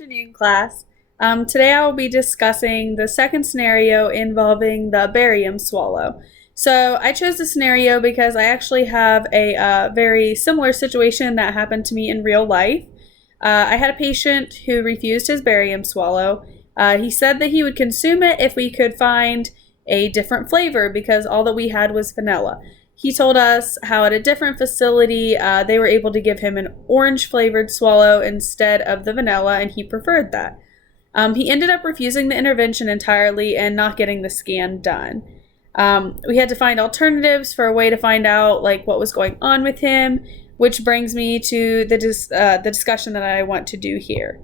afternoon, class. Today I will be discussing the second scenario involving the barium swallow. So I chose this scenario because I actually have a very similar situation that happened to me in real life. I had a patient who refused his barium swallow. He said that he would consume it if we could find a different flavor because all that we had was vanilla. He told us how at a different facility they were able to give him an orange flavored swallow instead of the vanilla, and he preferred that. He ended up refusing the intervention entirely and not getting the scan done. We had to find alternatives for a way to find out what was going on with him, which brings me to the discussion that I want to do here.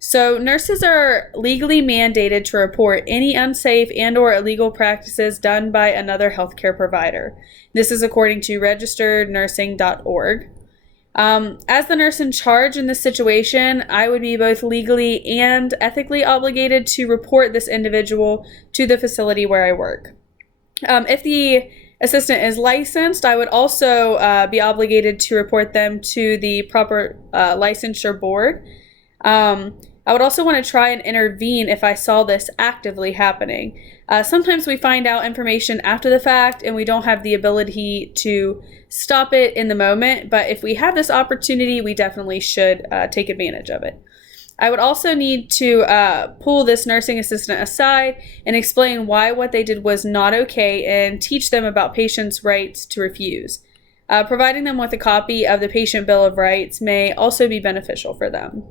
So nurses are legally mandated to report any unsafe and/or illegal practices done by another healthcare provider. This is according to registerednursing.org. As the nurse in charge in this situation, I would be both legally and ethically obligated to report this individual to the facility where I work. If the assistant is licensed, I would also be obligated to report them to the proper licensure board. I would also want to try and intervene if I saw this actively happening. Sometimes we find out information after the fact and we don't have the ability to stop it in the moment, but if we have this opportunity, we definitely should take advantage of it. I would also need to pull this nursing assistant aside and explain why what they did was not okay and teach them about patients' rights to refuse. Providing them with a copy of the Patient Bill of Rights may also be beneficial for them.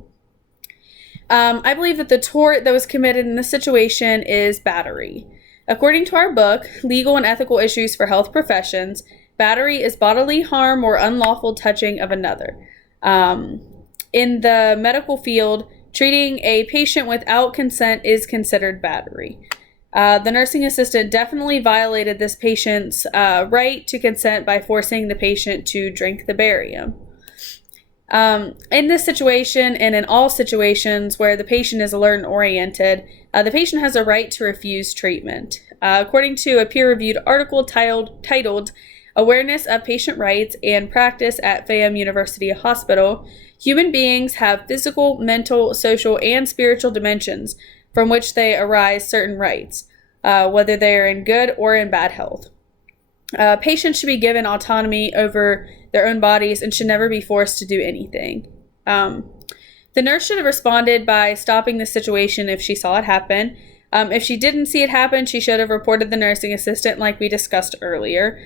I believe that the tort that was committed in this situation is battery. According to our book, Legal and Ethical Issues for Health Professions, battery is bodily harm or unlawful touching of another. In the medical field, treating a patient without consent is considered battery. The nursing assistant definitely violated this patient's right to consent by forcing the patient to drink the barium. In this situation and in all situations where the patient is alert and oriented, the patient has a right to refuse treatment. According to a peer-reviewed article titled Awareness of Patient Rights and Practice at Fayette University Hospital, human beings have physical, mental, social, and spiritual dimensions from which they arise certain rights, whether they are in good or in bad health. Patients should be given autonomy over their own bodies and should never be forced to do anything. The nurse should have responded by stopping the situation if she saw it happen. If she didn't see it happen, she should have reported the nursing assistant like we discussed earlier.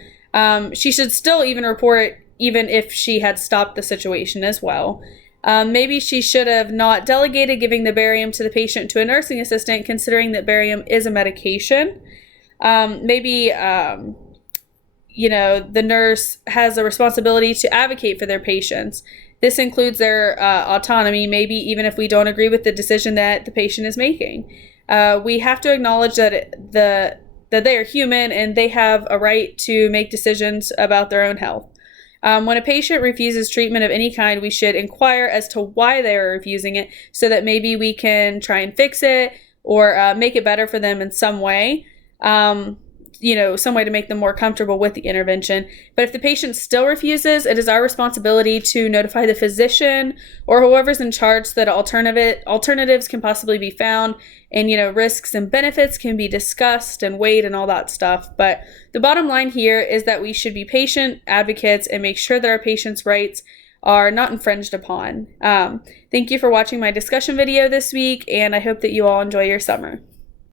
She should still even report even if she had stopped the situation as well. Maybe she should have not delegated giving the barium to the patient to a nursing assistant, considering that barium is a medication. The nurse has a responsibility to advocate for their patients. This includes their autonomy, maybe even if we don't agree with the decision that the patient is making. We have to acknowledge that they are human and they have a right to make decisions about their own health. When a patient refuses treatment of any kind, we should inquire as to why they are refusing it so that maybe we can try and fix it or make it better for them in some way. Some way to make them more comfortable with the intervention. But if the patient still refuses, it is our responsibility to notify the physician or whoever's in charge so that alternatives can possibly be found and, risks and benefits can be discussed and weighed and all that stuff. But the bottom line here is that we should be patient advocates and make sure that our patients' rights are not infringed upon. Thank you for watching my discussion video this week, and I hope that you all enjoy your summer.